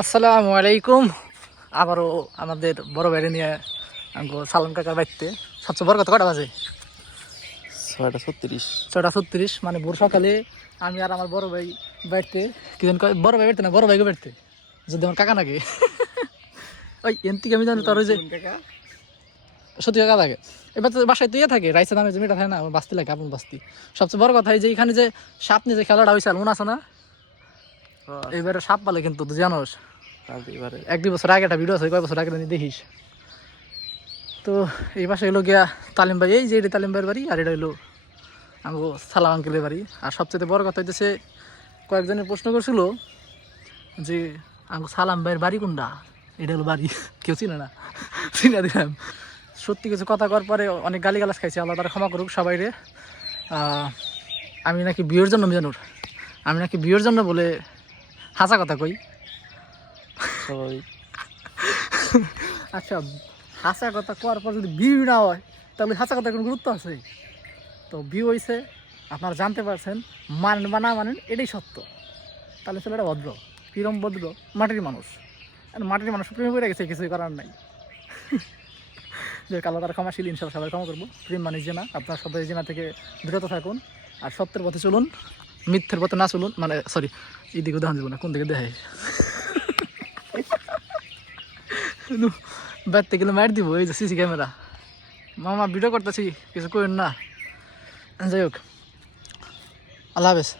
আসসালামু আলাইকুম। আবারও আমাদের বড় বাইরে নিয়ে সালাম কাকার বাড়িতে। সবচেয়ে বড় কথা কটা বাজে? 6:36। 6:36, মানে ভোর সকালে আমি আর আমার বড় ভাই বাড়িতে। কি জানি কয়, বড় ভাই বাড়িতে না, বড় ভাইকে বাড়িতে, যদি আমার কাকা নাকি ওই এন থেকে আমি জানি তোর ওই যে সত্যি কাকা থাকে। এবার তো বাসায় তো ইয়ে থাকে, রাইসা নামে জমিটা থাকে না, আমার বাস্তি লাগে, আপন বাস্তি। সবচেয়ে বড় কথা এই যে এখানে যে সাপ নিয়ে যে খেলাটা হয়েছে মনে আছে না? এবারে সাপ পালে কিন্তু তুই জানোস। এবারে 1-2 বছর আগে একটা ভিডিও আছে, কয় বছর আগে দেখিস। তো এই পাশে হলো গিয়া তালিম ভাই, এই যে এটা তালিম ভাইয়ের বাড়ি, আর এটা হলো আমগো সালাম আঙ্কেলের বাড়ি। আর সবচেয়ে বড় কথা হইতেছে, কয়েকজনের প্রশ্ন করছিল যে আমগো সালাম ভাইয়ের বাড়ি কোনটা, এটা হলো বাড়ি। কেউ চিনে না, চিনে দিলাম। সত্যি কিছু কথা কর পরে অনেক গালিগালাজ খাইছে, আল্লাহ তারা ক্ষমা করুক সবাই রে। আমি নাকি বিয়ের জন্য মিজানুর, আমি নাকি বিয়ের জন্য বলে হাসা কথা কই। সবাই আচ্ছা, হাসা কথা কোয়ার পর যদি বিয়ে না হয় তাহলে হাসা কথা কোনো গুরুত্ব আছে? তো বিয়ে হয়েছে, আপনারা জানতে পারছেন, মানেন বা না মানেন এটাই সত্য। তাহলে ছেলেটা ভদ্র, কিরম ভদ্র, মাটির মানুষ। আর মাটির মানুষ প্রেম করে গেছে, কিছুই করার নাই। যে কালো তারা ক্ষমাশীল, ইনশাল্লাহ সবাই ক্ষমা করবো। প্রেম মানে জেনা, আপনারা সবাই জেনা থেকে বিরত থাকুন, আর সত্যের পথে চলুন, মিথ্যের পথে না চলুন। মানে সরি, এই দিকে দেখান যাবো না, কোন দিকে দেখাই বাড়তে গেলে মার দিব, এই যে সিসি ক্যামেরা। মামা ভিডিও করতেছি, কিছু করেন না। যাই হোক, আল্লাহ হাফেজ।